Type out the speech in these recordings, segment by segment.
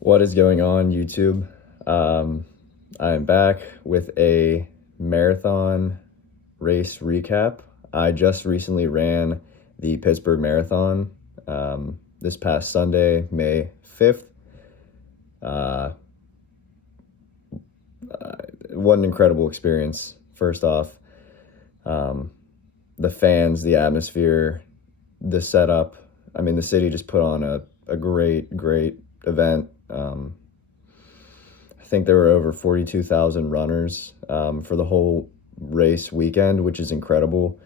What is going on, YouTube? I am back with a marathon race recap. I just recently ran the Pittsburgh Marathon this past Sunday, May 5th. Uh, what an incredible experience. First off, um, the fans, the atmosphere, the setup. I mean, the city just put on a great event. I think there were over 42,000 runners for the whole race weekend, which is incredible.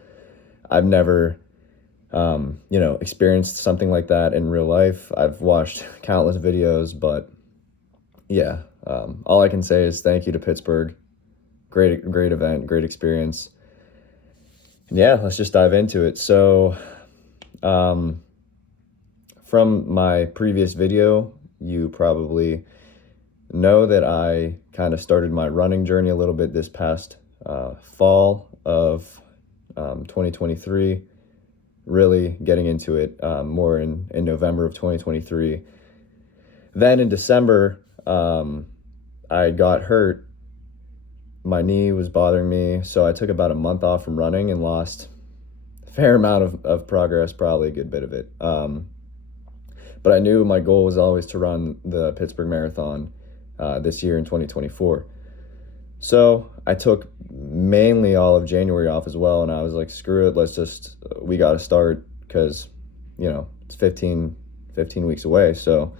I've never, experienced something like that in real life. I've watched countless videos, but yeah, all I can say is thank you to Pittsburgh. Great event, great experience. And yeah, let's just dive into it. So, from my previous video, you probably know that I kind of started my running journey a little bit this past fall of 2023, really getting into it more in November of 2023. Then in December, I got hurt. My knee was bothering me, so I took about a month off from running and lost a fair amount of progress, probably a good bit of it. But I knew my goal was always to run the Pittsburgh Marathon this year in 2024. So I took mainly all of January off as well, and I was like, screw it, we got to start because, it's 15 weeks away. So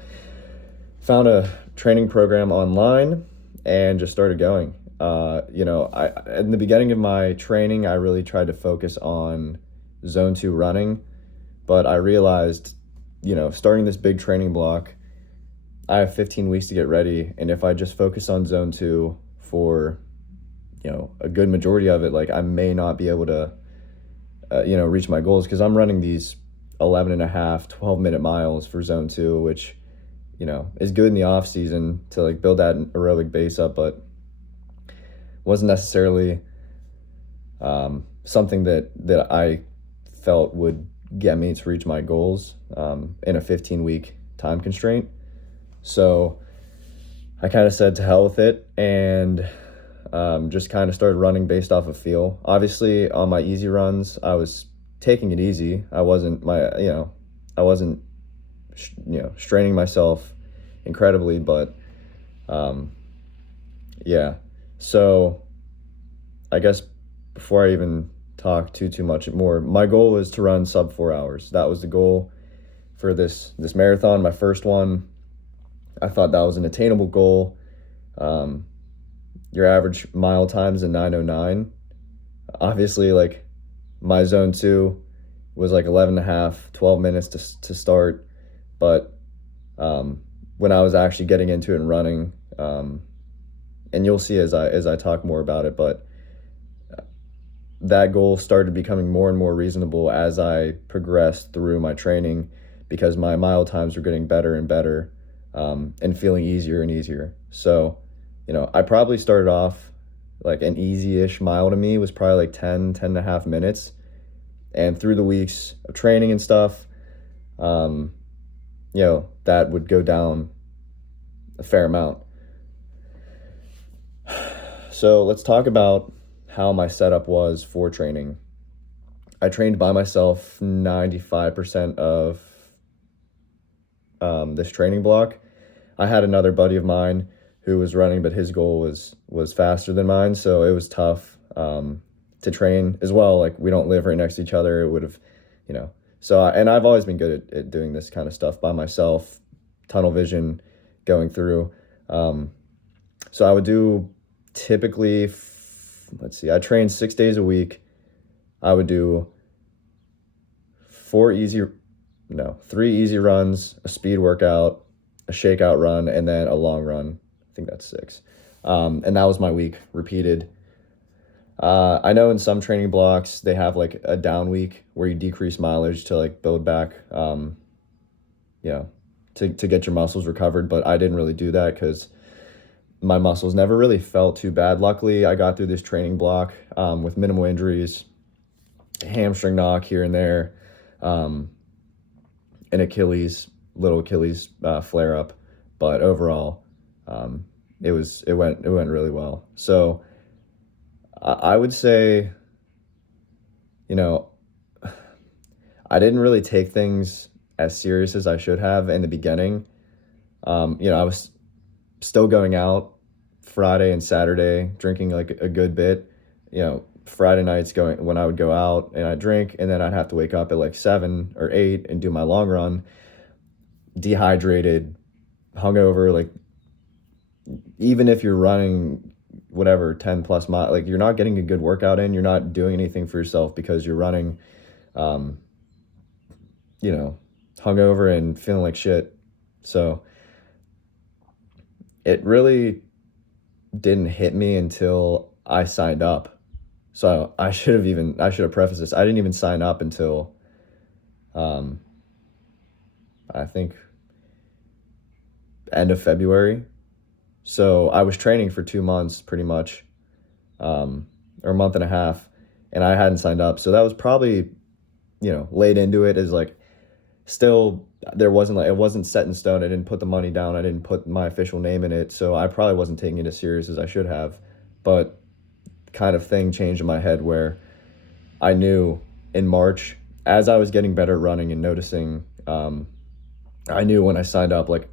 found a training program online and just started going. In the beginning of my training, I really tried to focus on zone 2 running, but I realized, starting this big training block, I have 15 weeks to get ready. And if I just focus on zone 2 for, a good majority of it, like I may not be able to, reach my goals because I'm running these 11 and a half, 12-minute miles for zone 2, which, is good in the off season to like build that aerobic base up, but wasn't necessarily something that I felt would get me to reach my goals in a 15-week time constraint. So I kind of said to hell with it and just kind of started running based off of feel. Obviously, on my easy runs, I was taking it easy. I wasn't straining myself incredibly, but yeah. So I guess before I even talk too much more, my goal was to run sub 4 hours. That was the goal for this marathon, my first one. I thought that was an attainable goal. Your average mile time's a 9:09. Obviously, like my zone 2 was like 11 and a half, 12 minutes to start. But when I was actually getting into it and running, and you'll see as I talk more about it, but that goal started becoming more and more reasonable as I progressed through my training because my mile times were getting better and better and feeling easier and easier. So, I probably started off like an easy-ish mile to me was probably like 10 and a half minutes. And through the weeks of training and stuff, that would go down a fair amount. So let's talk about how my setup was for training. I trained by myself 95% of this training block. I had another buddy of mine who was running, but his goal was faster than mine, so it was tough to train as well. Like we don't live right next to each other. It would have, and I've always been good at doing this kind of stuff by myself, tunnel vision going through. So I would do typically, I trained 6 days a week. I would do 3 easy runs, a speed workout, a shakeout run, and then a long run. I think that's 6. And that was my week repeated. I know in some training blocks, they have like a down week where you decrease mileage to like build back, to get your muscles recovered. But I didn't really do that because my muscles never really felt too bad. Luckily, I got through this training block with minimal injuries, a hamstring knock here and there, an little Achilles flare up. but overall, it went really well. So I would say, you know, I didn't really take things as serious as I should have in the beginning. I was still going out Friday and Saturday, drinking like a good bit. Friday nights going when I would go out and I'd drink, and then I'd have to wake up at like 7 or 8 and do my long run, dehydrated, hungover. Like, even if you're running whatever 10 plus miles, like, you're not getting a good workout in, you're not doing anything for yourself because you're running, hungover and feeling like shit. So it really didn't hit me until I signed up. So I should have prefaced this. I didn't even sign up until, I think, end of February. So I was training for 2 months pretty much, or a month and a half, and I hadn't signed up. So that was probably, late into it, is like, still, it wasn't set in stone. I didn't put the money down. I didn't put my official name in it. So I probably wasn't taking it as serious as I should have. But kind of thing changed in my head where I knew in March, as I was getting better at running and noticing, I knew when I signed up, like,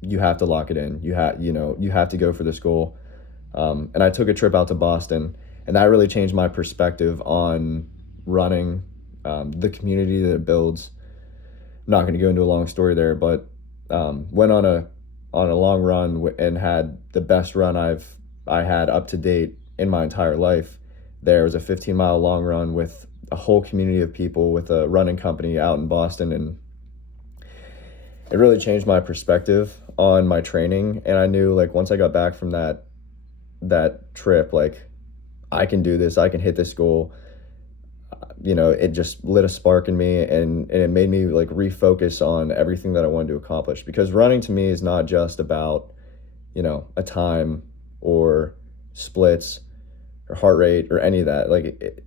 you have to lock it in. You have to go for this goal. And I took a trip out to Boston, and that really changed my perspective on running, the community that it builds. I'm not going to go into a long story there, but went on a long run and had the best run I had up to date in my entire life. There was a 15-mile long run with a whole community of people, with a running company out in Boston, and it really changed my perspective on my training. And I knew, like, once I got back from that trip, like, I can do this, I can hit this goal. It just lit a spark in me, and it made me, like, refocus on everything that I wanted to accomplish. Because running to me is not just about, a time or splits or heart rate or any of that. Like,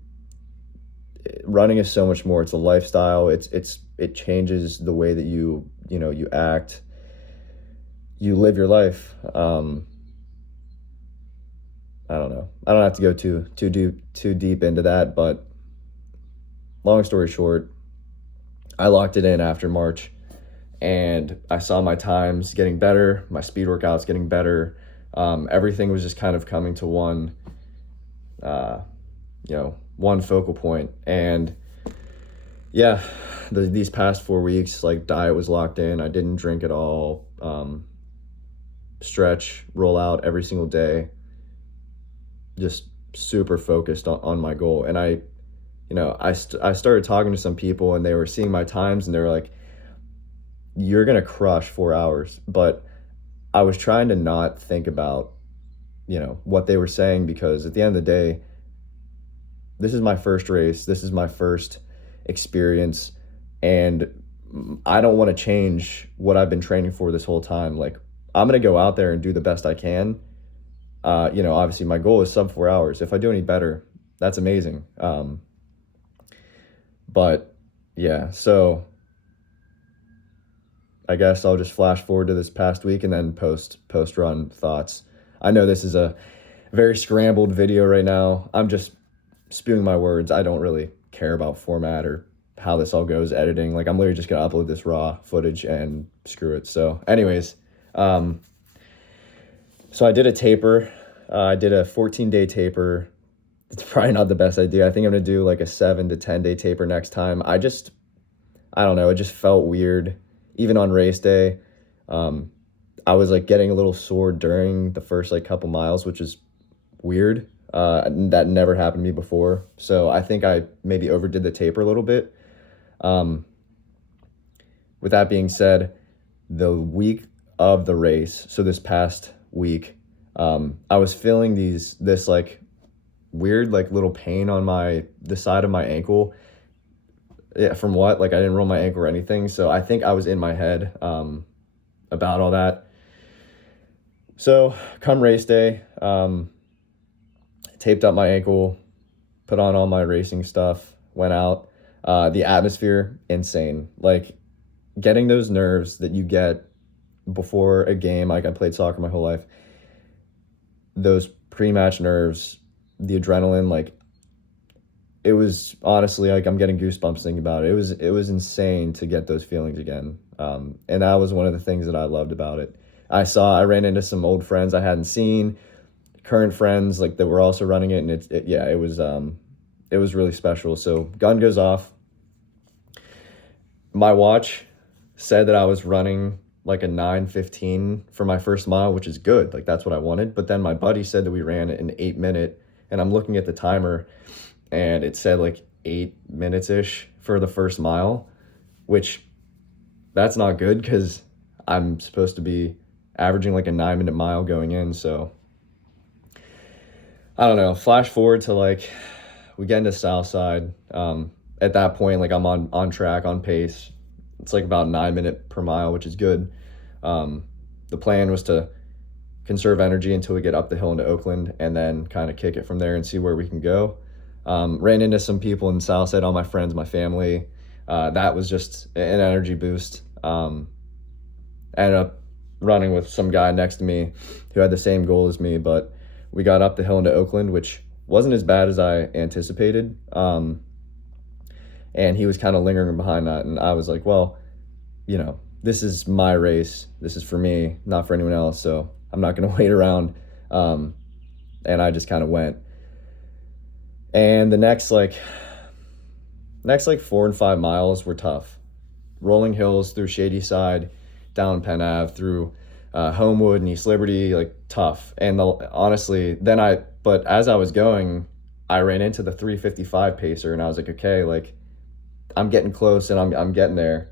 running is so much more. It's a lifestyle. It changes the way that you act, you live your life. I don't know. I don't have to go too deep into that, but long story short, I locked it in after March, and I saw my times getting better, my speed workouts getting better. Everything was just kind of coming to one focal point. And yeah, these past 4 weeks, like, diet was locked in. I didn't drink at all. Stretch, roll out every single day. Just super focused on my goal. And I started talking to some people, and they were seeing my times, and they were like, you're going to crush 4 hours. But I was trying to not think about, what they were saying, because at the end of the day, this is my first race. This is my first experience, and I don't want to change what I've been training for this whole time. Like, I'm going to go out there and do the best I can. Obviously my goal is sub 4 hours. If I do any better, that's amazing. But yeah, so I guess I'll just flash forward to this past week and then post run thoughts. I know this is a very scrambled video right now. I'm just spewing my words. I don't really care about format or how this all goes editing. Like, I'm literally just gonna upload this raw footage and screw it. So anyways, so I did a taper. I did a 14-day taper. It's probably not the best idea. I think I'm gonna do like a 7 to 10-day taper next time. I don't know, it just felt weird. Even on race day, I was like getting a little sore during the first like couple miles, which is weird. That never happened to me before. So I think I maybe overdid the taper a little bit. With that being said, the week of the race, so this past week, I was feeling this like weird like little pain on the side of my ankle. Yeah, from what? Like, I didn't roll my ankle or anything. So I think I was in my head about all that. So come race day, taped up my ankle, put on all my racing stuff, went out. The atmosphere, insane. Like, getting those nerves that you get before a game, like I played soccer my whole life, those pre-match nerves, the adrenaline, like it was honestly like I'm getting goosebumps thinking about it. It was insane to get those feelings again. And that was one of the things that I loved about it. I ran into some old friends I hadn't seen, current friends like that were also running it, and it was really special. So gun goes off. My watch said that I was running like a 9:15 for my first mile, which is good. Like that's what I wanted. But then my buddy said that we ran it in 8 minute, and I'm looking at the timer and it said like 8 minutes ish for the first mile, which that's not good because I'm supposed to be averaging like a 9 minute mile going in. So I don't know. Flash forward to like we get into Southside. At that point, like I'm on track, on pace. It's like about 9 minute per mile, which is good. The plan was to conserve energy until we get up the hill into Oakland and then kind of kick it from there and see where we can go. Ran into some people in Southside, all my friends, my family. That was just an energy boost. Ended up running with some guy next to me who had the same goal as me, but we got up the hill into Oakland, which wasn't as bad as I anticipated. And he was kind of lingering behind that. And I was like, well, this is my race. This is for me, not for anyone else. So I'm not going to wait around. And I just kind of went. And the next 4 and 5 miles were tough. Rolling hills through Shady Side, down Penn Ave, through Homewood and East Liberty, like tough. And honestly, but as I was going, I ran into the 3:55 pacer, and I was like, okay, like I'm getting close and I'm getting there.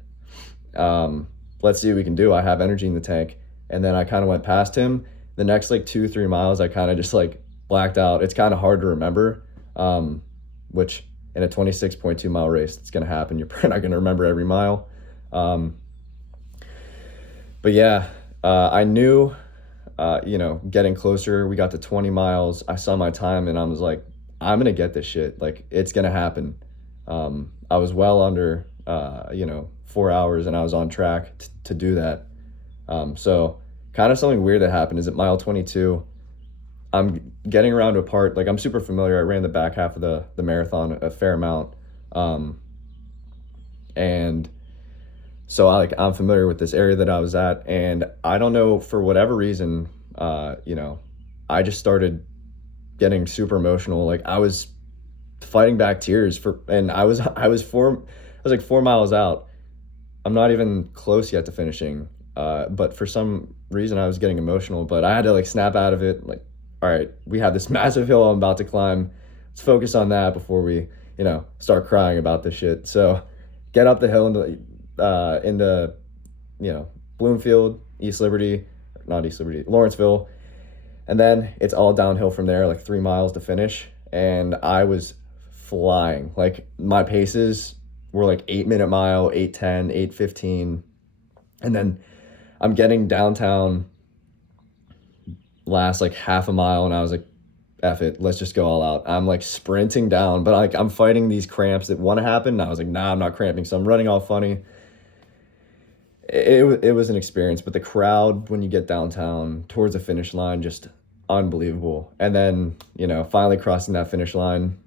Let's see what we can do. I have energy in the tank. And then I kind of went past him. The next 2-3 miles, I kind of just blacked out. It's kind of hard to remember, which in a 26.2 mile race, it's going to happen. You're probably not going to remember every mile. But yeah, I knew, getting closer, we got to 20 miles. I saw my time and I was like, I'm going to get this shit. Like, it's going to happen. I was well under, 4 hours, and I was on track to do that. So kind of something weird that happened is at mile 22, I'm getting around to a part, I'm super familiar. I ran the back half of the marathon a fair amount. And so I'm familiar with this area that I was at, and I don't know, for whatever reason, I just started getting super emotional. Like I was fighting back tears and I was 4 miles out. I'm not even close yet to finishing. But for some reason I was getting emotional, but I had to snap out of it. Like, all right, we have this massive hill I'm about to climb. Let's focus on that before we, start crying about this shit. So get up the hill into Bloomfield, Lawrenceville. And then it's all downhill from there, 3 miles to finish. And I was flying. My paces were 8-minute mile, 8:10, 8:15. And then I'm getting downtown last half a mile, and I was like, F it, let's just go all out. I'm sprinting down, but I'm fighting these cramps that want to happen. And I was like, nah, I'm not cramping. So I'm running all funny. It was an experience, but the crowd when you get downtown towards the finish line, just unbelievable. And then, finally crossing that finish line,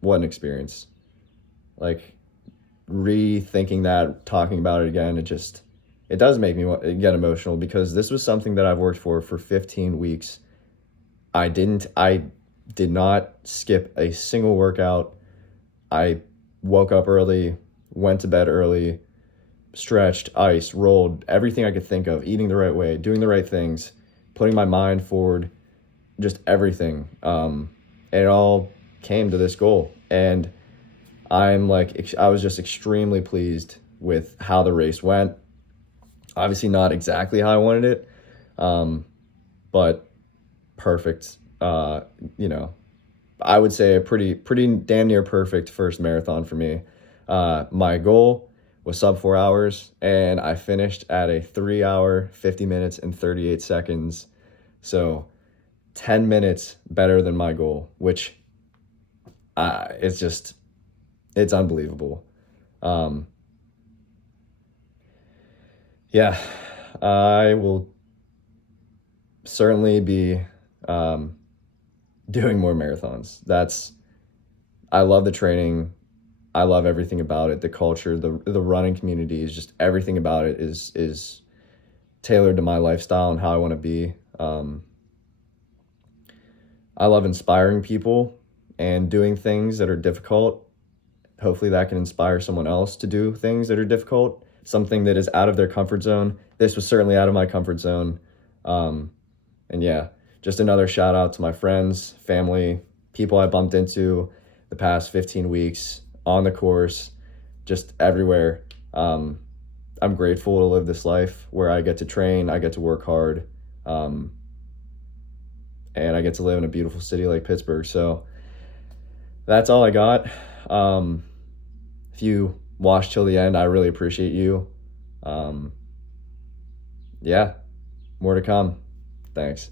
what an experience. Rethinking that, talking about it again, it does make me get emotional, because this was something that I've worked for 15 weeks. I did not skip a single workout. I woke up early, went to bed early, stretched, iced, rolled, everything I could think of, eating the right way, doing the right things, putting my mind forward, just everything. And it all came to this goal. And I was just extremely pleased with how the race went. Obviously not exactly how I wanted it, but perfect. I would say a pretty damn near perfect first marathon for me. My goal was sub 4 hours, and I finished at a 3 hour, 50 minutes, and 38 seconds. So 10 minutes better than my goal, which it's unbelievable. Yeah. I will certainly be doing more marathons. I love the training. I love everything about it. The culture, the running community is just everything about it is tailored to my lifestyle and how I want to be. I love inspiring people and doing things that are difficult. Hopefully that can inspire someone else to do things that are difficult, something that is out of their comfort zone. This was certainly out of my comfort zone. And yeah, just another shout out to my friends, family, people I bumped into the past 15 weeks on the course, just everywhere. I'm grateful to live this life where I get to train, I get to work hard, and I get to live in a beautiful city like Pittsburgh. So that's all I got. If you watched till the end, I really appreciate you. Yeah, more to come. Thanks.